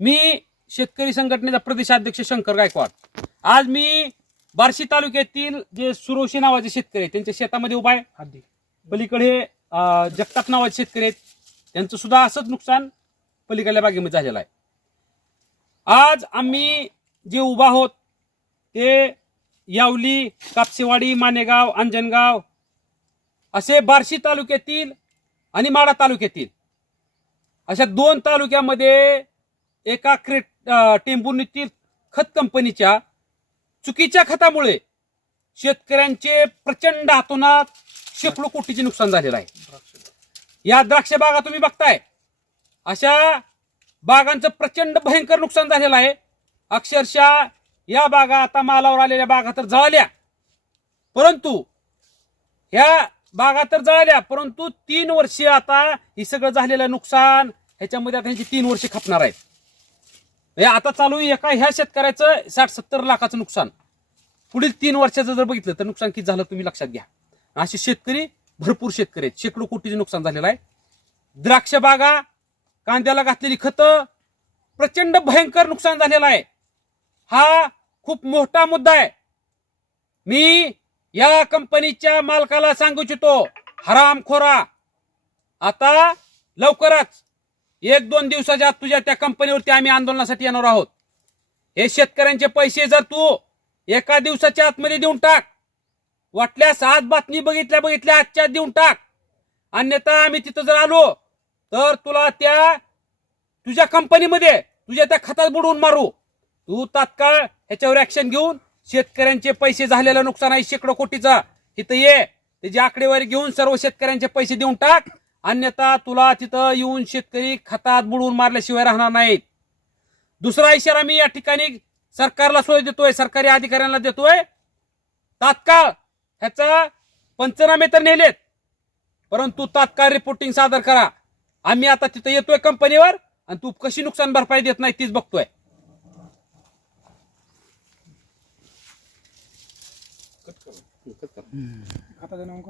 मी शेतकरी संघटनेचा प्रदेशाध्यक्ष शंकर गायकवाड. आज मी बार्शी तालुक्यातील जे सुरोशी नावाचे शेतकरी आहेत त्यांच्या शेतामध्ये उभा आहे. पलीकडे जगताप नावाचे शेतकरी आहेत, त्यांचं सुद्धा असंच नुकसान पलीकडल्या बागेमध्ये झालेलं आहे. आज आम्ही जे उभा आहोत ते यावली, कापसेवाडी, मानेगाव, अंजनगाव असे बार्शी तालुक्यातील आणि माढा तालुक्यातील अशा 2 तालुक्यामध्ये एका टेंभुर्णीतील खत कंपनीच्या चुकीच्या खतामुळे शेतकऱ्यांचे प्रचंड हातोनात शेकडो कोटीचे नुकसान झालेलं आहे. या द्राक्ष बागा तुम्ही बघताय, अशा बागांचं प्रचंड भयंकर नुकसान झालेलं आहे. अक्षरशः या बागा आता मालावर आलेल्या बागा तर जळाल्या, परंतु ह्या बागा तर जळाल्या, परंतु 3 वर्षे आता हे सगळं झालेलं नुकसान ह्याच्यामध्ये आता ह्याची 3 वर्षे खपणार आहेत. आता चालू एका ह्या शेतकऱ्याचं 60-70 लाखाचं नुकसान. पुढील 3 वर्षाचं जर बघितलं तर नुकसान किती झालं तुम्ही लक्षात घ्या. असे शेतकरी भरपूर शेतकरी आहेत, शेकडो कोटीचे नुकसान झालेलं आहे. द्राक्ष बागा, कांद्याला घातलेली खतं, प्रचंड भयंकर नुकसान झालेलं आहे. हा खूप मोठा मुद्दा आहे. मी या कंपनीच्या मालकाला सांगू इच्छितो, हरामखोरा, आता लवकरच 1-2 दिवसाच्या आत तुझ्या त्या कंपनीवरती आम्ही आंदोलनासाठी येणार आहोत. हे शेतकऱ्यांचे पैसे जर तू एका दिवसाच्या आतमध्ये देऊन टाक, वाटल्यास आज बातमी बघितल्या आजच्या देऊन टाक, अन्यथा आम्ही तिथं जर आलो तर तुला तुझ्या कंपनीमध्ये तुझ्या त्या खतात बुडवून मारू. तू तात्काळ ह्याच्यावर ऍक्शन घेऊन शेतकऱ्यांचे पैसे झालेलं नुकसान आहे शेकडो कोटीचा, तिथं ये, त्याची आकडेवारी घेऊन सर्व शेतकऱ्यांचे पैसे देऊन टाक, अन्यथा तुला तिथं येऊन शेतकरी खतात बुडवून मारल्याशिवाय राहणार नाहीत. दुसरा इशारा मी या ठिकाणी सरकारला सुद्धा देतोय, सरकारी अधिकाऱ्यांना देतोय. तात्काळ ह्याचा पंचनामे तर नेलेत, परंतु तात्काळ रिपोर्टिंग सादर करा. आम्ही आता तिथं येतोय कंपनीवर आणि तू कशी नुकसान भरपाई देत नाही तीच बघतोय.